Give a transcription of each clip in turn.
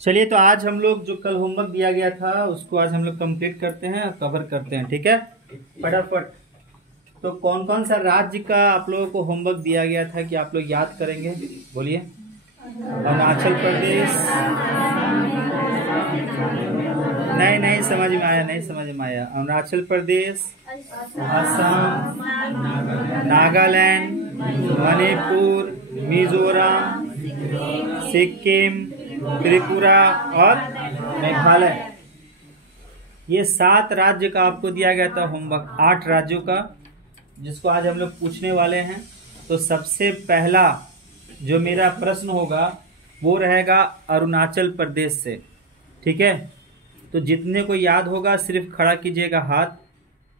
चलिए, तो आज हम लोग जो कल होमवर्क दिया गया था उसको आज हम लोग कंप्लीट करते हैं और कवर करते हैं। ठीक है, फटाफट। तो कौन कौन सा राज्य का आप लोगों को होमवर्क दिया गया था कि आप लोग याद करेंगे? बोलिए। अरुणाचल प्रदेश। नहीं समझ में आया, नहीं समझ में आया। अरुणाचल प्रदेश, असम, नागालैंड, मणिपुर, मिजोरम, सिक्किम, त्रिपुरा और मेघालय। ये 7 राज्य का आपको दिया गया था होमवर्क, 8 राज्यों का, जिसको आज हम लोग पूछने वाले हैं। तो सबसे पहला जो मेरा प्रश्न होगा वो रहेगा अरुणाचल प्रदेश से। ठीक है, तो जितने को याद होगा सिर्फ खड़ा कीजिएगा हाथ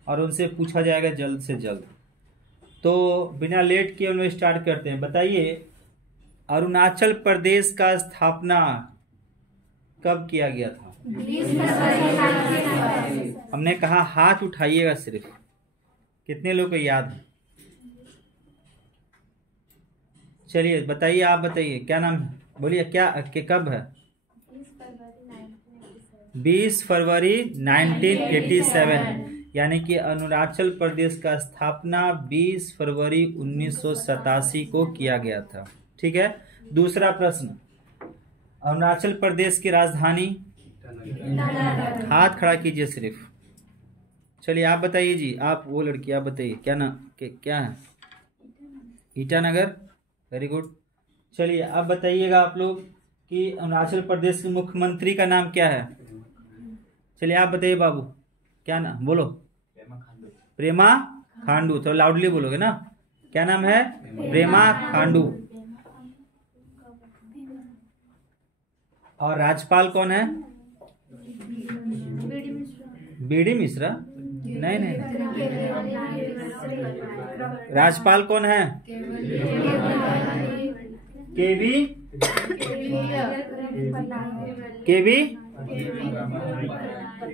और उनसे पूछा जाएगा जल्द से जल्द। तो बिना लेट किए हम लोग स्टार्ट करते हैं। बताइए, अरुणाचल प्रदेश का स्थापना कब किया गया था? हमने कहा हाथ उठाइएगा सिर्फ। कितने लोग को याद है? चलिए बताइए, आप बताइए क्या नाम है, बोलिए क्या कब है? 20 फरवरी 1987, यानी कि अरुणाचल प्रदेश का स्थापना 20 फरवरी 1987 को किया गया था। ठीक है, दूसरा प्रश्न, अरुणाचल प्रदेश की राजधानी? हाथ खड़ा कीजिए सिर्फ। चलिए आप बताइए जी, आप वो लड़की, आप बताइए क्या नाम, क्या है? ईटानगर। Very good. चलिए अब बताइएगा आप लोग कि अरुणाचल प्रदेश के मुख्यमंत्री का नाम क्या है? चलिए आप बताइए बाबू, क्या नाम, बोलो। प्रेमा खांडू। तो लाउडली बोलोगे ना, क्या नाम है? प्रेमा खांडू। और राज्यपाल कौन है? बीडी मिश्रा? नहीं, राज्यपाल कौन है?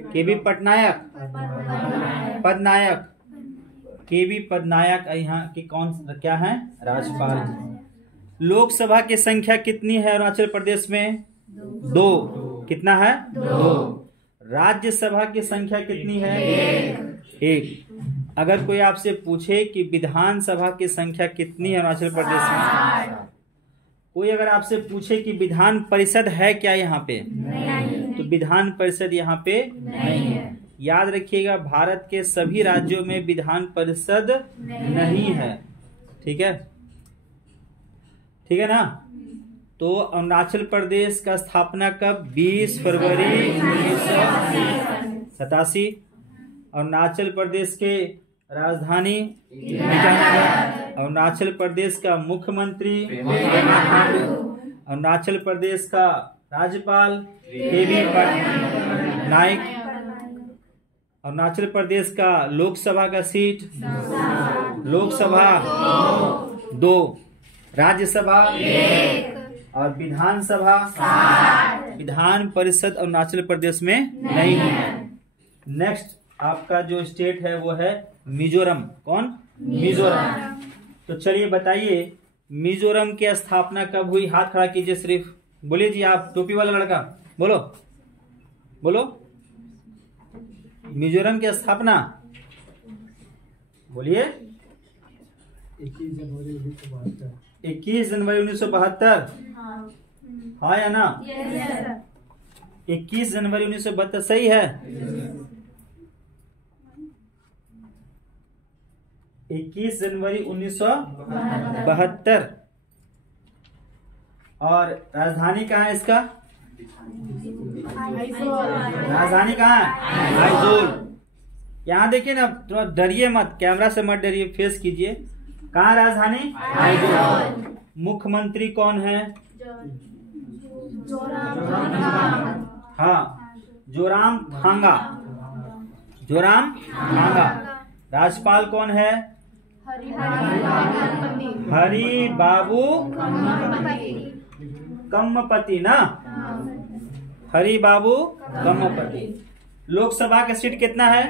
केवी पटनायक, पदनायक, केवी पदनायक यहाँ के कौन क्या है? राज्यपाल। लोकसभा की संख्या कितनी है अरुणाचल प्रदेश में? 2। कितना है? 2। राज्यसभा की संख्या कितनी है? 1। अगर कोई आपसे पूछे कि विधानसभा की संख्या कितनी है अरुणाचल प्रदेश में? कोई अगर आपसे पूछे कि विधान परिषद है क्या यहाँ पे? नहीं। तो विधान परिषद यहाँ पे नहीं है। याद रखिएगा, भारत के सभी राज्यों में विधान परिषद नहीं है। ठीक है, ठीक है ना? तो अरुणाचल प्रदेश का स्थापना कब? 20 फरवरी 1987। अरुणाचल प्रदेश के राजधानी ईटानगर। अरुणाचल प्रदेश का मुख्यमंत्री पेमा खांडू। अरुणाचल प्रदेश का राज्यपाल केवी पटनायक। अरुणाचल प्रदेश का लोकसभा का सीट? लोकसभा 2, राज्यसभा 1 और विधानसभा 7। विधान परिषद अरुणाचल प्रदेश में नहीं है। नेक्स्ट आपका जो स्टेट है वो है मिजोरम। कौन? मिजोरम। तो चलिए बताइए, मिजोरम की स्थापना कब हुई? हाथ खड़ा कीजिए सिर्फ। बोलिए जी, आप टोपी वाला लड़का, बोलो बोलो। मिजोरम की स्थापना बोलिए। 21 जनवरी 1972। हाँ या ना? 21 जनवरी 1972 सही है? 21 जनवरी 1972। और राजधानी कहाँ है इसका? राजधानी कहाँ है? आइजोल। यहाँ देखिए ना, थोड़ा डरिए मत, कैमरा से मत डरिए, फेस कीजिए। कहाँ राजधानी? आइजोल। मुख्यमंत्री कौन है? हाँ, जोरामथांगा। जोरामथांगा। राज्यपाल कौन है? हरि बाबू कम्मपति ना? हरि बाबू कम्मपति। लोकसभा का सीट कितना है?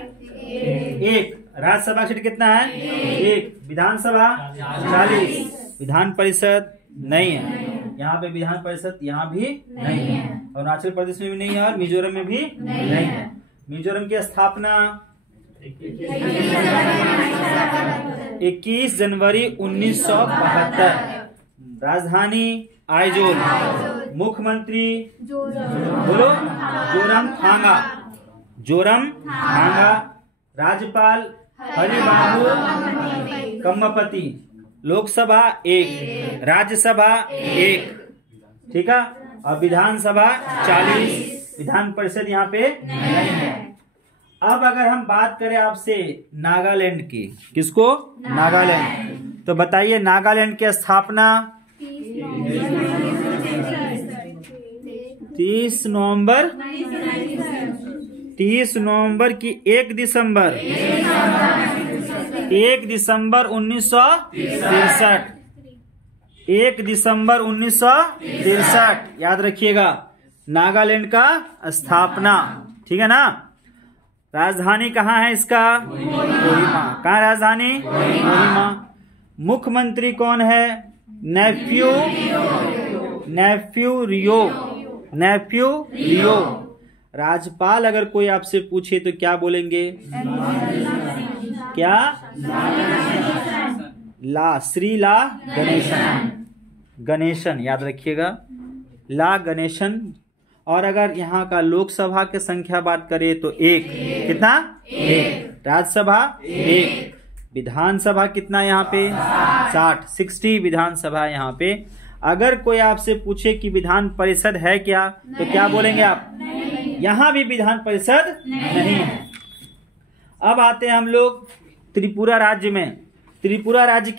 1। राज्यसभा सीट कितना है? 1। विधानसभा 40। विधान परिषद नहीं है। यहाँ पे विधान परिषद यहाँ भी नहीं है। अरुणाचल प्रदेश में भी नहीं है और मिजोरम में भी नहीं है। मिजोरम की स्थापना 21 जनवरी 1972। राजधानी आइजोल। मुख्यमंत्री बोलो जोरमथांगा। जोरमथांगा। राज्यपाल हरिबाबू कम्मापति। लोकसभा 1, राज्यसभा 1, ठीक है। और विधानसभा 40। विधान परिषद यहाँ पे नहीं है। अब अगर हम बात करें आपसे नागालैंड की, किसको? नागालैंड। तो बताइए नागालैंड की स्थापना 30 नवंबर की 1 दिसंबर 1963। 1 दिसंबर 1963 याद रखिएगा नागालैंड का स्थापना, ठीक है ना। राजधानी कहाँ है इसका? कोहिमा। कहाँ राजधानी? कोहिमा। मुख्यमंत्री कौन है? नेफ्यू रियो। राज्यपाल अगर कोई आपसे पूछे तो क्या बोलेंगे? क्या? श्री ला गणेशन याद रखिएगा, ला गणेशन। और अगर यहाँ का लोकसभा की संख्या बात करें तो 1। कितना? 1। राज्यसभा 1। विधानसभा कितना यहाँ पे? 60 विधानसभा यहाँ पे। अगर कोई आपसे पूछे कि विधान परिषद है क्या, तो क्या बोलेंगे आप? यहाँ भी विधान परिषद नहीं है। अब आते हैं हम लोग त्रिपुरा राज्य में। त्रिपुरा राज्य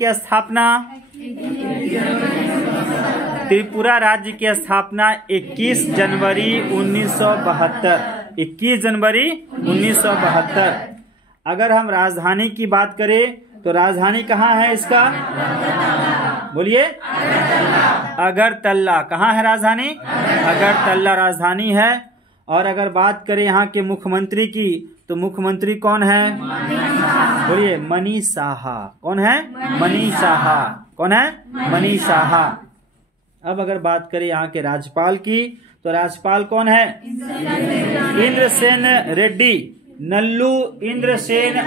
की स्थापना 21 जनवरी 1972। 21 जनवरी 1972। अगर हम राजधानी की बात करें तो राजधानी कहाँ है इसका? बोलिए। अगरतला। कहाँ है राजधानी? अगरतला राजधानी है। और अगर बात करें यहाँ के मुख्यमंत्री की तो मुख्यमंत्री कौन है? बोलिए। मनीष साहा। कौन है? मनीष साहा। कौन है? मनीष साहा। अब अगर बात करें यहाँ के राज्यपाल की तो राज्यपाल कौन है? इंद्रसेन रेड्डी। नल्लू इंद्रसेन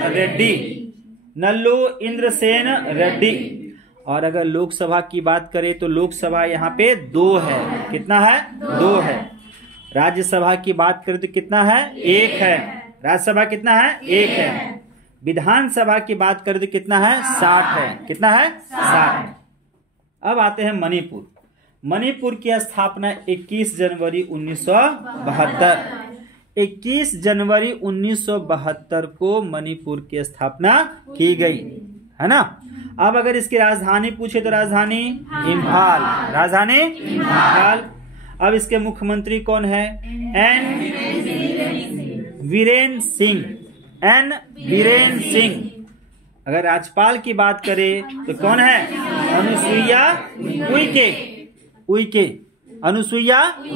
रेड्डी। और अगर लोकसभा की बात करें तो लोकसभा यहाँ पे 2 है। कितना है? 2 है। राज्यसभा की बात करें तो कितना है? 1 है। राज्यसभा कितना है? 1 है। विधानसभा की बात करें तो कितना है? 60 है। कितना है? 60। अब आते हैं मणिपुर। मणिपुर की स्थापना 21 जनवरी 1972। 21 जनवरी 1972 को मणिपुर की स्थापना की गई है ना। अब अगर इसकी राजधानी पूछे तो राजधानी इम्फाल। राजधानी इम्फाल। अब इसके मुख्यमंत्री कौन है? एन वीरेन सिंह। अगर राज्यपाल की बात करें तो कौन है? अनुसुईया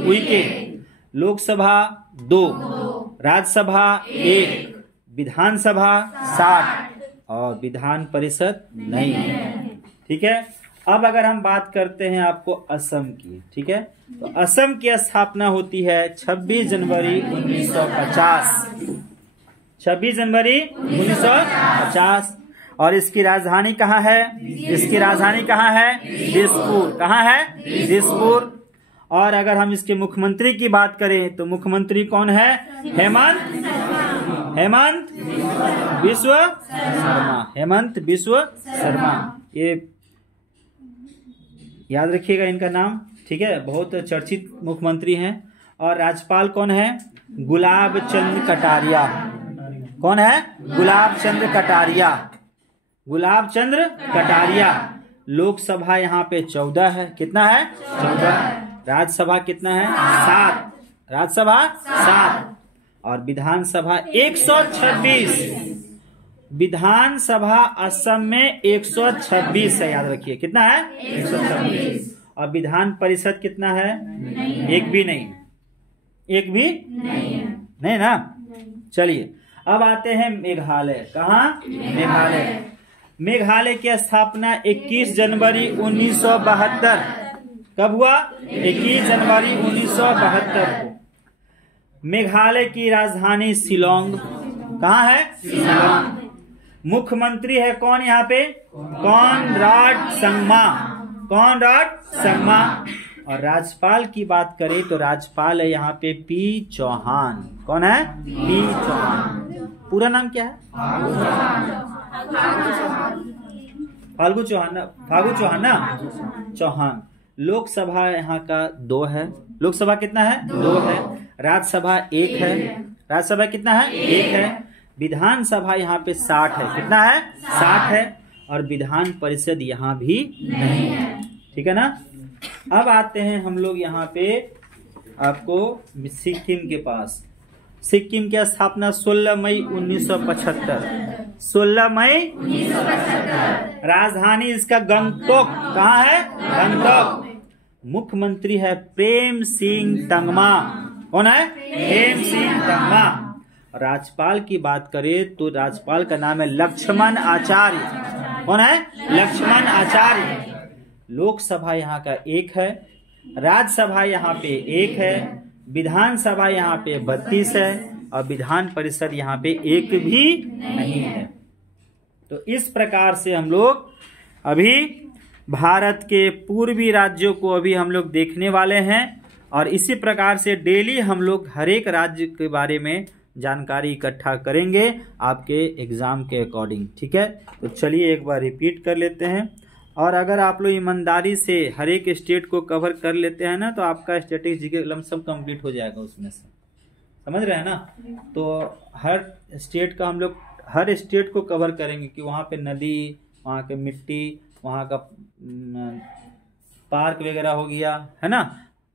उइके। लोकसभा 2, राज्यसभा 1, विधानसभा 60 और विधान परिषद नहीं है, ठीक है। अब अगर हम बात करते हैं आपको असम की, ठीक है, तो असम की स्थापना होती है 26 जनवरी 1950। 26 जनवरी 1950। और इसकी राजधानी कहाँ है? इसकी राजधानी कहाँ है? दिसपुर। कहाँ है? दिसपुर। और अगर हम इसके मुख्यमंत्री की बात करें तो मुख्यमंत्री कौन है? हेमंत बिस्व शर्मा। ये याद रखिएगा इनका नाम, ठीक है। बहुत चर्चित मुख्यमंत्री हैं। और राज्यपाल कौन है? गुलाब चंद कटारिया। कौन है? गुलाब चंद्र कटारिया। लोकसभा यहाँ पे 14 है। कितना है? 14। राज्यसभा कितना है? 7। राज्यसभा 7। और विधानसभा 126। विधानसभा असम में 126 है, याद रखिए। कितना है? 126। और विधान परिषद कितना है? एक भी नहीं ना। चलिए अब आते हैं मेघालय। कहाँ? मेघालय की स्थापना 21 जनवरी 1972। कब हुआ? 21 जनवरी 1972 को। मेघालय की राजधानी शिलोंग। कहाँ है? शिलोंग। मुख्यमंत्री है कौन यहाँ पे? कॉनराड संगमा। कॉनराड संगमा। और राज्यपाल की बात करें तो राज्यपाल है यहाँ पे पी चौहान। कौन है? पी चौहान। पूरा नाम क्या है? फाल्गु चौहान ना? फाल्गु चौहान ना? चौहान। लोकसभा यहाँ का 2 है। लोकसभा कितना है? 2 है। राज्यसभा 1 है। राज्यसभा कितना है? 1 है। विधानसभा यहाँ पे 60 है। कितना है? 60 है। और विधान परिषद यहाँ भी नहीं है। ठीक है ना? अब आते हैं हम लोग यहाँ पे आपको सिक्किम के पास। सिक्किम की स्थापना 16 मई 1975। 16 मई 1975। राजधानी इसका गंगटोक। कहाँ है? गंगटोक। मुख्यमंत्री है प्रेम सिंह तंगमा। कौन है? प्रेम सिंह तंगमा। राज्यपाल की बात करें तो राज्यपाल का नाम है लक्ष्मण आचार्य। कौन है? लक्ष्मण आचार्य। लोकसभा यहाँ का 1 है। राज्यसभा यहाँ पे 1 है। विधानसभा यहाँ पे 32 है। और विधान परिषद यहाँ पे 1 भी नहीं है। तो इस प्रकार से हम लोग अभी भारत के पूर्वी राज्यों को अभी हम लोग देखने वाले हैं। और इसी प्रकार से डेली हम लोग हर एक राज्य के बारे में जानकारी इकट्ठा करेंगे आपके एग्जाम के अकॉर्डिंग। ठीक है, तो चलिए एक बार रिपीट कर लेते हैं। और अगर आप लोग ईमानदारी से हर एक स्टेट को कवर कर लेते हैं ना तो आपका स्टैटिस्टिक्स जीके लमसम कंप्लीट हो जाएगा उसमें से। समझ रहे हैं ना? तो हर स्टेट का हम लोग हर स्टेट को कवर करेंगे कि वहाँ पे नदी, वहाँ के मिट्टी, वहाँ का पार्क वगैरह हो गया, है ना,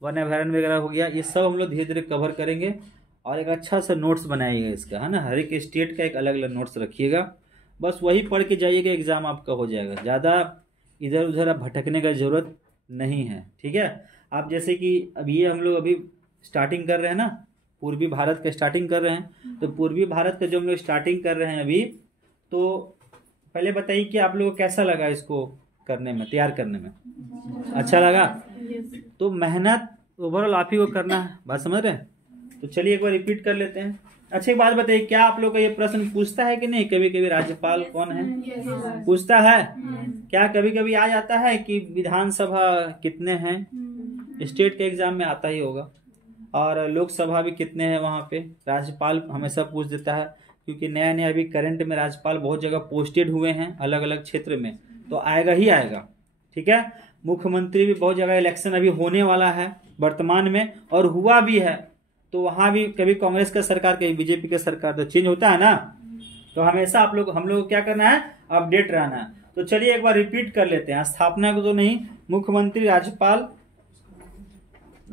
वन अभयारण्य वगैरह हो गया। ये सब हम लोग धीरे धीरे कवर करेंगे। और एक अच्छा सा नोट्स बनाइएगा इसका, है ना। हर एक स्टेट का एक अलग अलग नोट्स रखिएगा। बस वही पढ़ के जाइएगा, एग्जाम आपका हो जाएगा। ज़्यादा इधर उधर भटकने का जरूरत नहीं है। ठीक है। आप जैसे कि अब ये हम लोग अभी स्टार्टिंग कर रहे हैं ना, पूर्वी भारत का स्टार्टिंग कर रहे हैं। तो पूर्वी भारत का जो हम लोग स्टार्टिंग कर रहे हैं अभी, तो पहले बताइए कि आप लोगों को कैसा लगा इसको करने में, तैयार करने में? अच्छा लगा? तो मेहनत ओवरऑल आप ही को करना है। बात समझ रहे हैं? तो चलिए एक बार रिपीट कर लेते हैं। अच्छा एक बात बताइए, क्या आप लोग का ये प्रश्न पूछता है कि नहीं? कभी कभी राज्यपाल कौन है पूछता है? क्या कभी कभी आ जाता है कि विधानसभा कितने हैं? स्टेट के एग्जाम में आता ही होगा। और लोकसभा भी कितने हैं वहाँ पे? राज्यपाल हमेशा पूछ देता है, क्योंकि नया नया अभी करंट में राज्यपाल बहुत जगह पोस्टेड हुए हैं अलग अलग क्षेत्र में, तो आएगा ही आएगा। ठीक है। मुख्यमंत्री भी बहुत जगह इलेक्शन अभी होने वाला है वर्तमान में, और हुआ भी है। तो वहां भी कभी कांग्रेस का सरकार, कभी बीजेपी का सरकार, तो चेंज होता है ना। तो हमेशा हम लोग क्या करना है? अपडेट रहना है। तो चलिए एक बार रिपीट कर लेते हैं। स्थापना को तो नहीं, मुख्यमंत्री, राज्यपाल,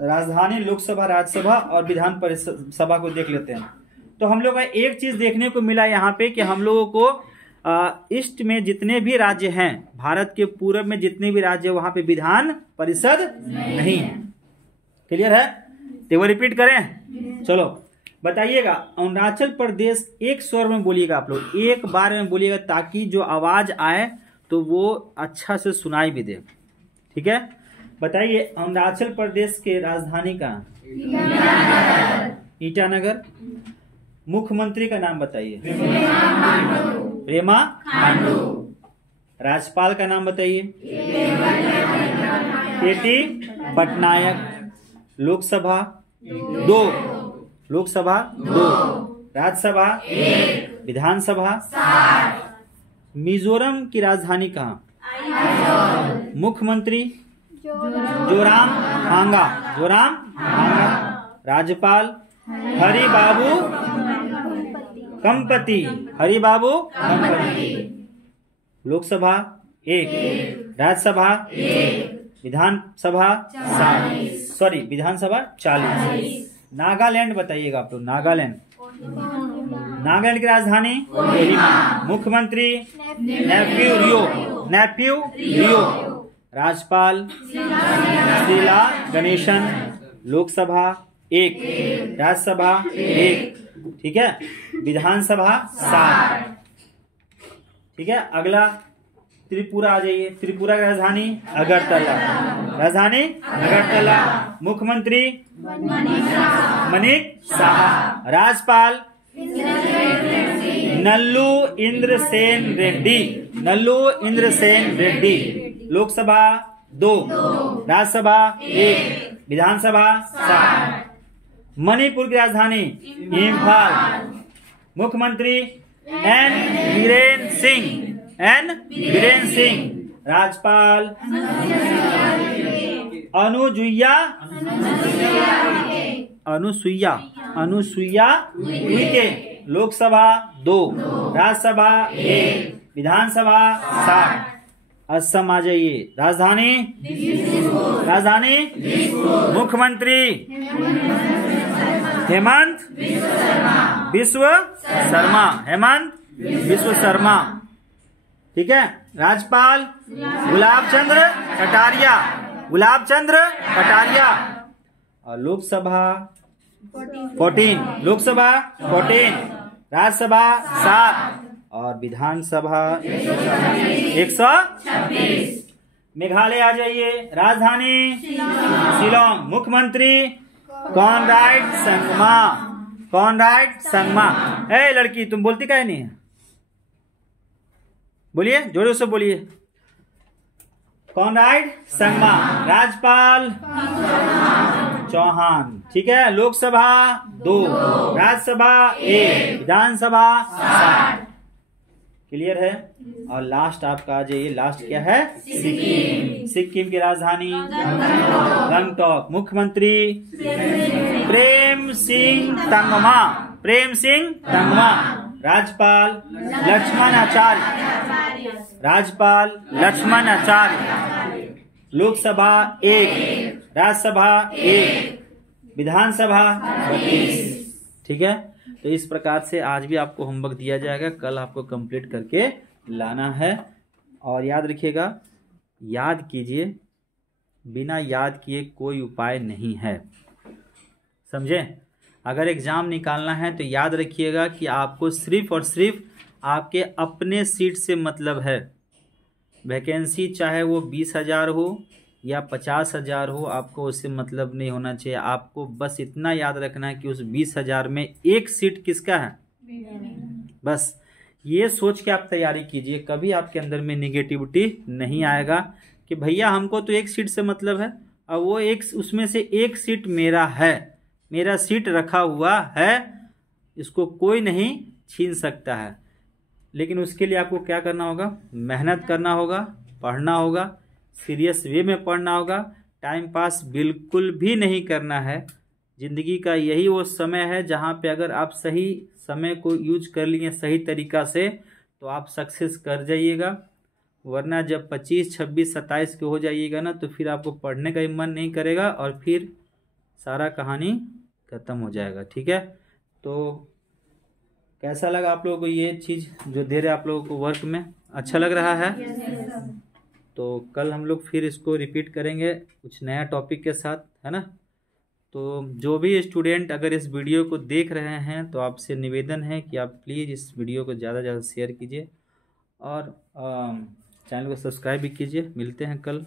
राजधानी, लोकसभा, राज्यसभा और विधान परिषद सभा को देख लेते हैं। तो हम लोग का एक चीज देखने को मिला यहाँ पे कि हम लोगों को ईस्ट में जितने भी राज्य हैं, भारत के पूर्व में जितने भी राज्य, वहां पे विधान परिषद नहीं है। क्लियर है? तो वो रिपीट करें। चलो बताइएगा। अरुणाचल प्रदेश एक स्वर में बोलिएगा, आप लोग एक बार में बोलिएगा, ताकि जो आवाज आए तो वो अच्छा से सुनाई भी दे। ठीक है। बताइए अरुणाचल प्रदेश के राजधानी कहाँ? ईटानगर। मुख्यमंत्री का नाम बताइए। पेमा खांडू। राज्यपाल का नाम बताइए। केटी पटनायक। लोकसभा 2। लोकसभा 2। राज्यसभा 1। विधानसभा 7। मिजोरम की राजधानी कहाँ? मुख्यमंत्री जोरामथांगा। जोरामथांगा। राज्यपाल हरिबाबू कंपति। हरिबाबू कंपति। लोकसभा 1। राज्यसभा 1। विधानसभा 7। विधानसभा 40। नागालैंड बताइएगा आप लोग। नागालैंड। नागालैंड की राजधानी कोहिमा। मुख्यमंत्री नेफ्यू रियो। राज्यपाल शीला गणेशन। लोकसभा 1। राज्यसभा 1। ठीक है। विधानसभा 7। ठीक है। अगला त्रिपुरा आ जाइए। त्रिपुरा की राजधानी अगरतला। राजधानी अगरतला। मुख्यमंत्री मनिक साहा। राज्यपाल नल्लू इंद्रसेन रेड्डी। नल्लू इंद्रसेन रेड्डी। लोकसभा 2, राज्यसभा 1, विधानसभा 7। मणिपुर की राजधानी इम्फाल। मुख्यमंत्री एन बीरेन सिंह। एन बीरेन सिंह। राज्यपाल अनुसुईया उइके। लोकसभा 2, राज्यसभा 1, विधानसभा 7। असम आ जाइए। राजधानी मुख्यमंत्री हेमंत बिस्व शर्मा। हेमंत बिस्व शर्मा। ठीक है। राज्यपाल गुलाब चंद्र कटारिया। और लोकसभा 14। लोकसभा 14, राज्यसभा 7 और विधानसभा 126। मेघालय आ जाइए। राजधानी शिलोंग। मुख्यमंत्री कॉनराड संगमा। ए लड़की, तुम बोलती काहे नहीं है? बोलिए, जोरों से बोलिए। कॉनराड संगमा। राज्यपाल चौहान। ठीक है। लोकसभा 2, राज्यसभा 1, विधानसभा 7। क्लियर है। और लास्ट आपका आ जाइए। लास्ट क्या है? सिक्किम की राजधानी गंगटोक। मुख्यमंत्री प्रेम सिंह तंगमा। राज्यपाल लक्ष्मण आचार्य। लोकसभा 1, राज्यसभा 1, विधानसभा 32। ठीक है। तो इस प्रकार से आज भी आपको होमवर्क दिया जाएगा, कल आपको कंप्लीट करके लाना है। और याद रखिएगा, याद कीजिए, बिना याद किए कोई उपाय नहीं है, समझे। अगर एग्ज़ाम निकालना है तो याद रखिएगा कि आपको सिर्फ और सिर्फ आपके अपने सीट से मतलब है। वैकेंसी चाहे वो 20,000 हो या 50,000 हो, आपको उससे मतलब नहीं होना चाहिए। आपको बस इतना याद रखना है कि उस 20,000 में एक सीट किसका है, बस ये सोच के आप तैयारी कीजिए। कभी आपके अंदर में निगेटिविटी नहीं आएगा कि भैया हमको तो एक सीट से मतलब है, और वो एक उसमें से एक सीट मेरा है, मेरा सीट रखा हुआ है, इसको कोई नहीं छीन सकता है। लेकिन उसके लिए आपको क्या करना होगा? मेहनत करना होगा, पढ़ना होगा, सीरियस वे में पढ़ना होगा। टाइम पास बिल्कुल भी नहीं करना है। ज़िंदगी का यही वो समय है जहाँ पे अगर आप सही समय को यूज कर लिए सही तरीक़ा से तो आप सक्सेस कर जाइएगा। वरना जब 25, 26, 27 के हो जाइएगा ना, तो फिर आपको पढ़ने का भी मन नहीं करेगा और फिर सारा कहानी ख़त्म हो जाएगा। ठीक है। तो कैसा लगा आप लोगों को ये चीज़ जो दे रहे आप लोगों को वर्क में? अच्छा लग रहा है? तो कल हम लोग फिर इसको रिपीट करेंगे कुछ नया टॉपिक के साथ, है ना। तो जो भी स्टूडेंट अगर इस वीडियो को देख रहे हैं तो आपसे निवेदन है कि आप प्लीज़ इस वीडियो को ज़्यादा से ज़्यादा शेयर कीजिए और चैनल को सब्सक्राइब भी कीजिए। मिलते हैं कल।